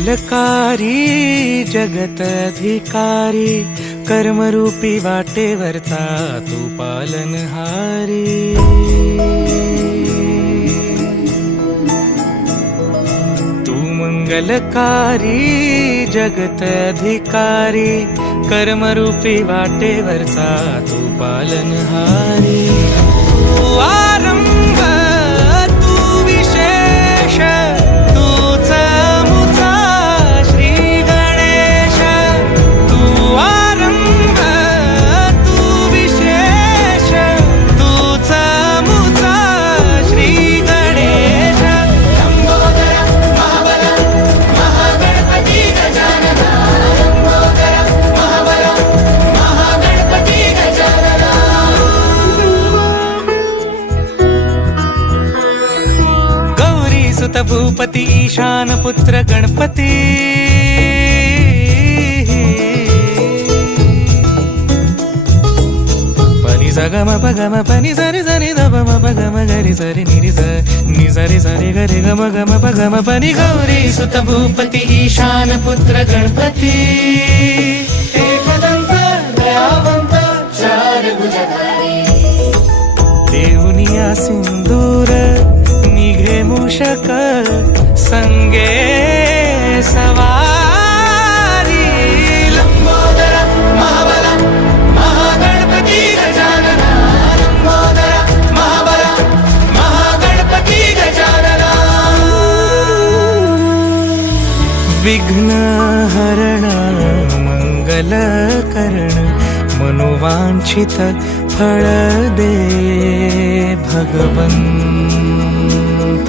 मंगलकारी जगत अधिकारी, कर्मरूपी वाटेवरचा तू पालनहारी। तू मंगलकारी जगत अधिकारी, कर्मरूपी वाटेवरचा तू पालनहारी। तू आरंभ तू विशेष, तूच मुचा श्री गणेश। तू आरंभ तू विशेष, तूच मुचा श्री गणेश। लंबोदर महाबल महागणपती गजानन, लंबोदर महाबल महागणपती गजानन। गौरी सुत भूपती ईशान पुत्र गणपती, पनी सगम पगम पनी सरी सरी दम पगम गरी सरी निरी नि सरी सरी गरी गम गम पगम पनी। गौरी सुत भूपती ईशान पुत्र गणपती, एकदंत दयावंत चार भुजधारी। देऊनिया सिंदूर निघे मूषक, संगे सवारी। लंबोदर महाबल महागणपती गजानन, लंबोदर महाबल महागणपती गजानन। विघ्न हरण मंगल करण, मनोवांछित फळ दे भगवंत।